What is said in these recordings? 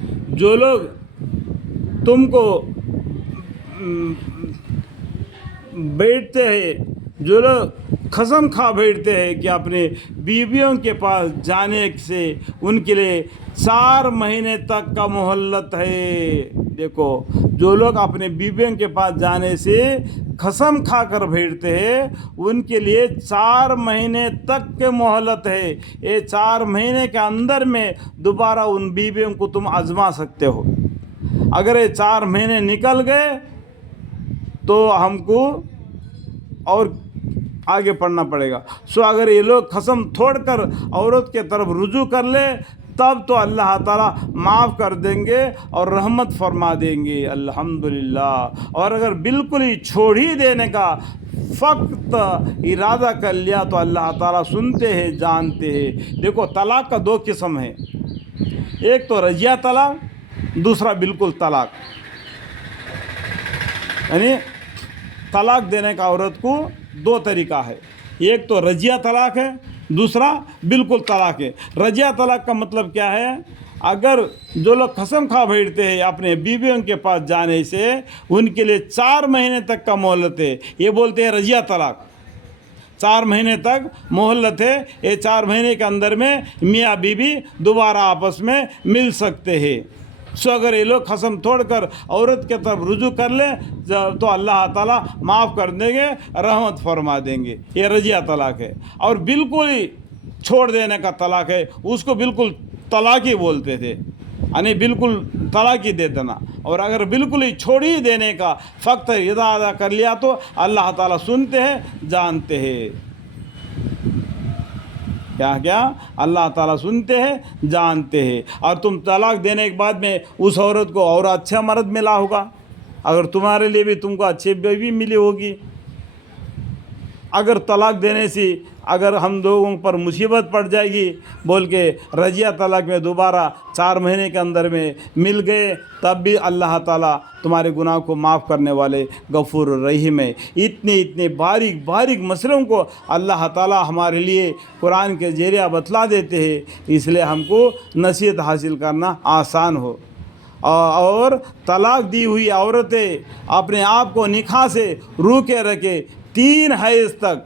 جو لوگ تم کو بیٹھتے ہیں، جو لوگ قسم کھا بیٹھتے ہیں کہ اپنے بیویوں کے پاس جانے سے ان کے لیے 4 مہینے تک کا مہلت ہے. دیکھو، جو لوگ اپنے بیویوں کے پاس جانے سے قسم کھا کر بیٹھتے ہیں ان کے لیے 4 مہینے تک کے مہلت ہے. یہ 4 مہینے کے اندر میں دوبارہ ان بیویوں کو تم آزما سکتے ہو. اگر یہ 4 مہینے نکل گئے تو ہم کو اور آگے پڑھنا پڑے گا. اگر یہ لوگ قسم توڑ کر عورت کے طرف رجوع کر لے تب تو اللہ تعالیٰ معاف کر دیں گے اور رحمت فرما دیں گے. الحمدللہ. اور اگر بالکل ہی چھوڑ ہی دینے کا فقط ارادہ کر لیا تو اللہ تعالیٰ سنتے ہیں، جانتے ہیں. دیکھو، طلاق کا 2 قسم ہے. ایک تو رجیہ طلاق، دوسرا بالکل طلاق. یعنی طلاق دینے کا عورت کو 2 طریقہ ہے. ایک تو رجیہ طلاق ہے، دوسرا بالکل طلاق ہے. رجیہ طلاق کا مطلب کیا ہے؟ اگر جو لوگ قسم کھا بیٹھتے ہیں اپنے بیویوں کے پاس جانے سے ان کے لیے 4 مہینے تک کا مہلت ہے، یہ بولتے ہیں رجیہ طلاق. 4 مہینے تک مہلت ہے. یہ 4 مہینے کے اندر میں میاں بیوی دوبارہ آپس میں مل سکتے ہیں. اگر یہ لوگ قسم توڑ کر عورت کے طرف رجوع کر لیں تو اللہ تعالیٰ معاف کر دیں گے، رحمت فرما دیں گے. یہ رجیہ طلاق ہے. اور بالکل ہی چھوڑ دینے کا طلاق ہے، اس کو بالکل طلاق ہی بولتے تھے، یعنی بالکل طلاق ہی دے دینا. اور اگر بالکل ہی چھوڑ ہی دینے کا فقط ارادہ کر لیا تو اللہ تعالیٰ سنتے ہیں، جانتے ہیں. کیا اللہ تعالیٰ سنتے ہیں، جانتے ہیں. اور تم طلاق دینے کے بعد میں اس عورت کو اور اچھا مرد ملا ہوگا، اگر تمہارے لیے بھی تم کو اچھی بیوی ملی ہوگی. اگر طلاق دینے سے اگر ہم لوگوں پر مصیبت پڑ جائے گی بول کے رجیہ طلاق میں دوبارہ 4 مہینے کے اندر میں مل گئے تب بھی اللہ تعالیٰ تمہارے گناہ کو معاف کرنے والے غفور الرحیم ہے. اتنے باریک باریک مسئلوں کو اللہ تعالیٰ ہمارے لیے قرآن کے ذریعہ بتلا دیتے ہیں، اس لیے ہم کو نصیحت حاصل کرنا آسان ہو. اور طلاق دی ہوئی عورتیں اپنے آپ کو نکاح سے روکے رکھے 3 حیض تک.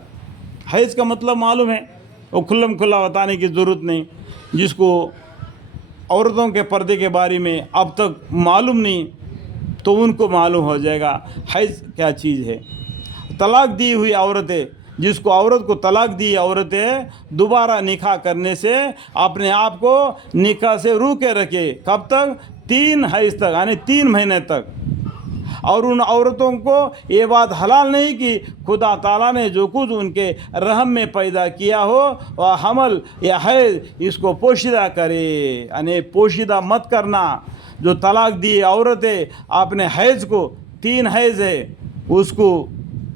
حیض کا مطلب معلوم ہے، وہ کھلم کھلا بتانے کی ضرورت نہیں. جس کو عورتوں کے پردے کے بارے میں اب تک معلوم نہیں تو ان کو معلوم ہو جائے گا حیض کیا چیز ہے. طلاق دی ہوئی عورتیں، جس کو عورت کو طلاق دی عورتیں دوبارہ نکاح کرنے سے اپنے آپ کو نکاح سے روکے رکھے. کب تک؟ 3 حیض تک، یعنی 3 مہینے تک. اور ان عورتوں کو یہ بات حلال نہیں کہ خدا تعالیٰ نے جو کچھ ان کے رحم میں پیدا کیا ہو وہ حمل یا حیض اس کو پوشیدہ کرے. یعنی پوشیدہ مت کرنا. جو طلاق دی عورتیں اپنے حیض کو 3 حیض ہے اس کو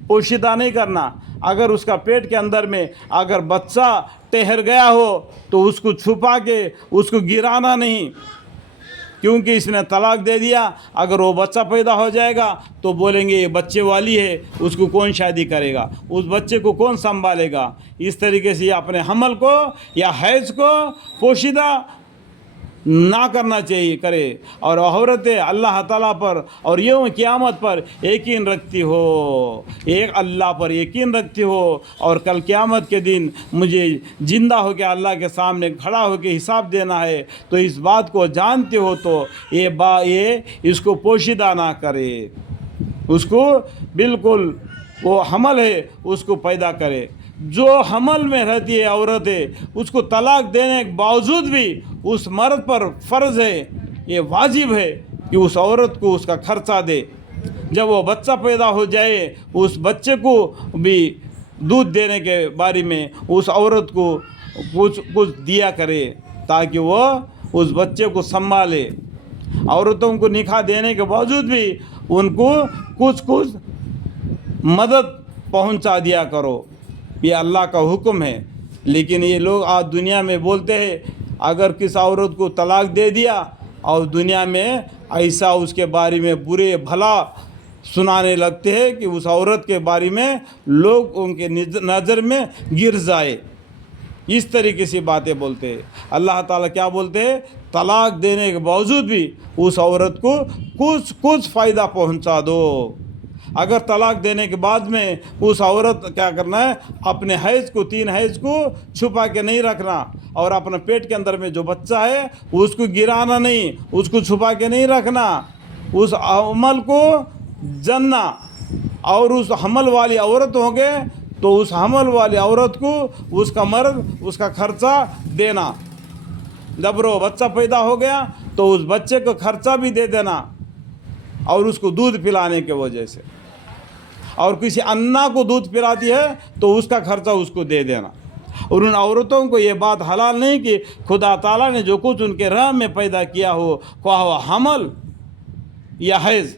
پوشیدہ نہیں کرنا. اگر اس کا پیٹ کے اندر میں اگر بچہ ٹھہر گیا ہو تو اس کو چھپا کے اس کو گرانا نہیں، کیونکہ اس نے طلاق دے دیا. اگر وہ بچہ پیدا ہو جائے گا تو بولیں گے یہ بچے والی ہے، اس کو کون شادی کرے گا، اس بچے کو کون سنبھالے گا. اس طریقے سے اپنے حمل کو یا حیض کو پوشیدہ نہ کرنا چاہیے کرے. اور عورتیں اللہ تعالیٰ پر اور یوم قیامت پر یقین رکھتی ہو، ایک اللہ پر یقین رکھتی ہو اور کل قیامت کے دن مجھے زندہ ہو کے اللہ کے سامنے کھڑا ہو کے حساب دینا ہے تو اس بات کو جانتے ہو تو یہ اس کو پوشیدہ نہ کرے. اس کو بالکل وہ حمل ہے اس کو پیدا کرے. جو حمل میں رہتی ہے عورتیں اس کو طلاق دینے کے باوجود بھی اس مرد پر فرض ہے، یہ واجب ہے کہ اس عورت کو اس کا خرچہ دے. جب وہ بچہ پیدا ہو جائے اس بچے کو بھی دودھ دینے کے بارے میں اس عورت کو کچھ دیا کرے تاکہ وہ اس بچے کو سنبھالے. عورتوں کو نکاح دینے کے باوجود بھی ان کو کچھ مدد پہنچا دیا کرو، یہ اللہ کا حکم ہے. لیکن یہ لوگ آج دنیا میں بولتے ہیں اگر کس عورت کو طلاق دے دیا اور دنیا میں ایسا اس کے بارے میں برے بھلا سنانے لگتے ہیں کہ اس عورت کے بارے میں لوگ ان کے نظر میں گر جائے. اس طریقے سے باتیں بولتے ہیں. اللہ تعالیٰ کیا بولتے ہیں؟ طلاق دینے کے باوجود بھی اس عورت کو کچھ فائدہ پہنچا دو. اگر طلاق دینے کے بعد میں اس عورت کیا کرنا ہے، اپنے حیض کو 3 حیض کو چھپا کے نہیں رکھنا، اور اپنے پیٹ کے اندر میں جو بچہ ہے اس کو گرانا نہیں، اس کو چھپا کے نہیں رکھنا، اس عمل کو جننا. اور اس حمل والی عورت ہوں گے تو اس حمل والی عورت کو اس کا مرد اس کا خرچہ دینا. جب وہ بچہ پیدا ہو گیا تو اس بچے کو خرچہ بھی دے دینا، اور اس کو دودھ پلانے کے وجہ سے. اور کسی انا کو دودھ پلاتی ہے تو اس کا خرچہ اس کو دے دینا. اور ان عورتوں کو یہ بات حلال نہیں کہ خدا تعالیٰ نے جو کچھ ان کے رحم میں پیدا کیا ہو، خواہ وہ حمل یا حیض.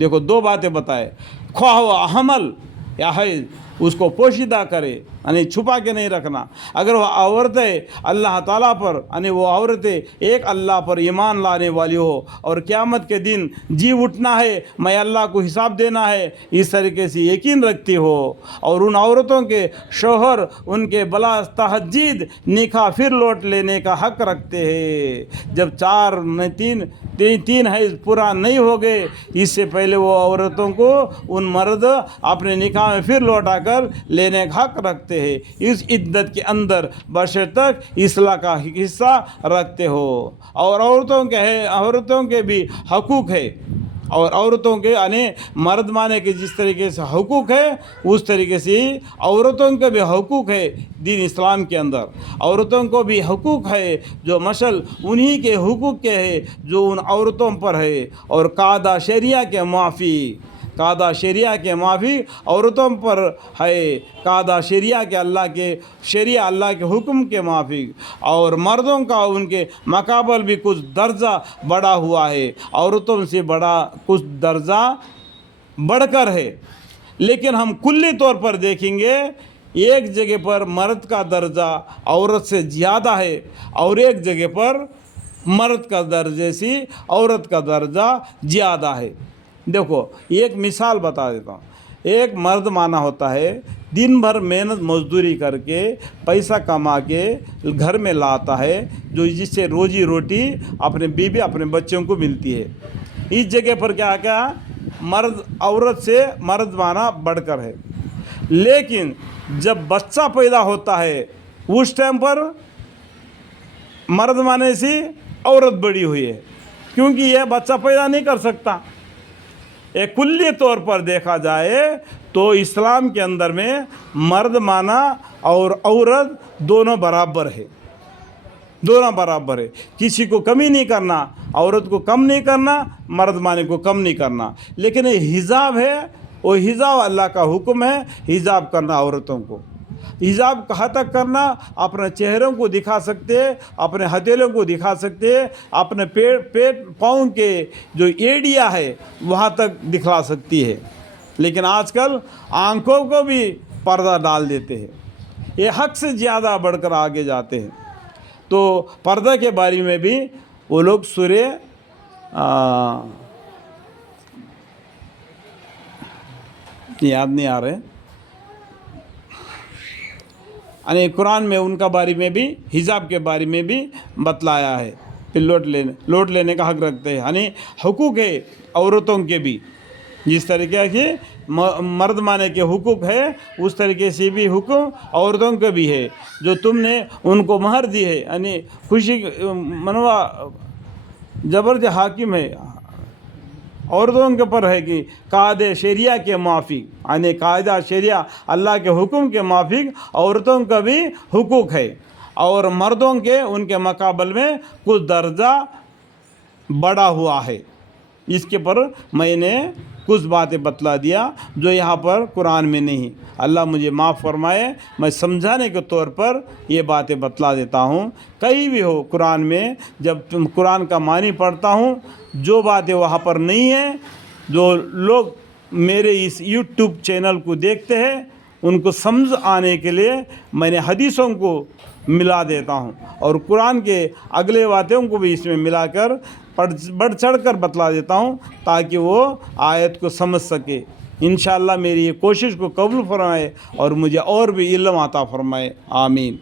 دیکھو 2 باتیں بتائے، خواہ وہ حمل یا حیض، اس کو پوشیدہ کرے، یعنی چھپا کے نہیں رکھنا. اگر وہ عورتیں اللہ تعالیٰ پر، یعنی وہ عورتیں ایک اللہ پر ایمان لانے والی ہو اور قیامت کے دن جی اٹھنا ہے، میں اللہ کو حساب دینا ہے، اس طریقے سے یقین رکھتی ہو، اور ان عورتوں کے شوہر ان کے بلا تہجد نکاح پھر لوٹ لینے کا حق رکھتے ہیں. جب 4 میں 3 حیض پورا نہیں ہو گئے، اس سے پہلے وہ عورتوں کو ان مرد اپنے نکاح میں پھر لوٹا کر لینے کا حق رکھتے ہیں، اس عدت کے اندر بشرط اصلاح کا حصہ رکھتے ہو. اور عورتوں کے بھی حقوق ہے، اور عورتوں کے یعنی مرد مانے کے جس طریقے سے حقوق ہے اس طریقے سے عورتوں کے بھی حقوق ہے. دین اسلام کے اندر عورتوں کو بھی حقوق ہے، جو مشل انہی کے حقوق کے ہے جو ان عورتوں پر ہے. اور قاعدہ شریعہ کے موافق عورتوں پر ہے، قاعدہ شریعہ کے اللہ کے حکم کے موافق. اور مردوں کا ان کے مقابل بھی کچھ درجہ بڑا ہوا ہے، عورتوں سے بڑا کچھ درجہ بڑھ کر ہے. لیکن ہم کلی طور پر دیکھیں گے، ایک جگہ پر مرد کا درجہ عورت سے زیادہ ہے، اور ایک جگہ پر مرد کا درجے سے عورت کا درجہ زیادہ ہے. دیکھو ایک مثال بتا دیتا ہوں. ایک مرد مانا ہوتا ہے، دن بھر محنت مزدوری کر کے پیسہ کما کے گھر میں لاتا ہے، جس سے روزی روٹی اپنے بیوی اپنے بچوں کو ملتی ہے. اس جگہ پر کیا مرد عورت سے مرد مانا بڑھ کر ہے. لیکن جب بچہ پیدا ہوتا ہے اس ٹائم پر مرد مانے سے عورت بڑی ہوئی ہے، کیونکہ یہ بچہ پیدا نہیں کر سکتا. ایک کلی طور پر دیکھا جائے تو اسلام کے اندر میں مرد مانا اور عورت دونوں برابر ہے، کسی کو کمی نہیں کرنا، عورت کو کم نہیں کرنا، مرد مانے کو کم نہیں کرنا. لیکن یہ حجاب ہے، وہ حجاب اللہ کا حکم ہے، حجاب کرنا عورتوں کو. حجاب کہاں تک کرنا؟ اپنے چہروں کو دکھا سکتے، اپنے ہتھیلیوں کو دکھا سکتے، اپنے پیٹ پاؤں کے جو ایڑیا ہے وہاں تک دکھا سکتی ہے. لیکن آج کل آنکھوں کو بھی پردہ ڈال دیتے ہیں، یہ حق سے زیادہ بڑھ کر آگے جاتے ہیں. تو پردہ کے بارے میں بھی وہ لوگ سورہ یاد نہیں آ رہے، یعنی قرآن میں ان کا بارے میں بھی حجاب کے بارے میں بھی بتلایا ہے. پھر لوٹ لینے کا حق رکھتے ہیں، یعنی حقوق ہے عورتوں کے بھی. جس طریقے سے مرد مانے کے حقوق ہے اس طریقے سے بھی حکم عورتوں کے بھی ہے. جو تم نے ان کو مہر دی ہے، یعنی خوشی منوا زبردست حاکم ہے عورتوں کے پر ہے کہ قاعدہ شریعہ کے موافق، یعنی قاعدہ شریعہ اللہ کے حکم کے موافق عورتوں کا بھی حقوق ہے، اور مردوں کے ان کے مقابل میں کچھ درجہ بڑا ہوا ہے. اس کے پر میں نے کچھ باتیں بتلا دیا جو یہاں پر قرآن میں نہیں. اللہ مجھے معاف فرمائے، میں سمجھانے کے طور پر یہ باتیں بتلا دیتا ہوں. کہیں بھی ہو قرآن میں جب تم قرآن کا معنی پڑھتا ہوں، جو باتیں وہاں پر نہیں ہیں، جو لوگ میرے اس یوٹیوب چینل کو دیکھتے ہیں ان کو سمجھ آنے کے لیے میں نے حدیثوں کو ملا دیتا ہوں، اور قرآن کے اگلے باتوں کو بھی اس میں ملا کر بڑھ چڑھ کر بتلا دیتا ہوں تاکہ وہ آیت کو سمجھ سکے. انشاءاللہ میری یہ کوشش کو قبول فرمائے اور مجھے اور بھی علم عطا فرمائے. آمین.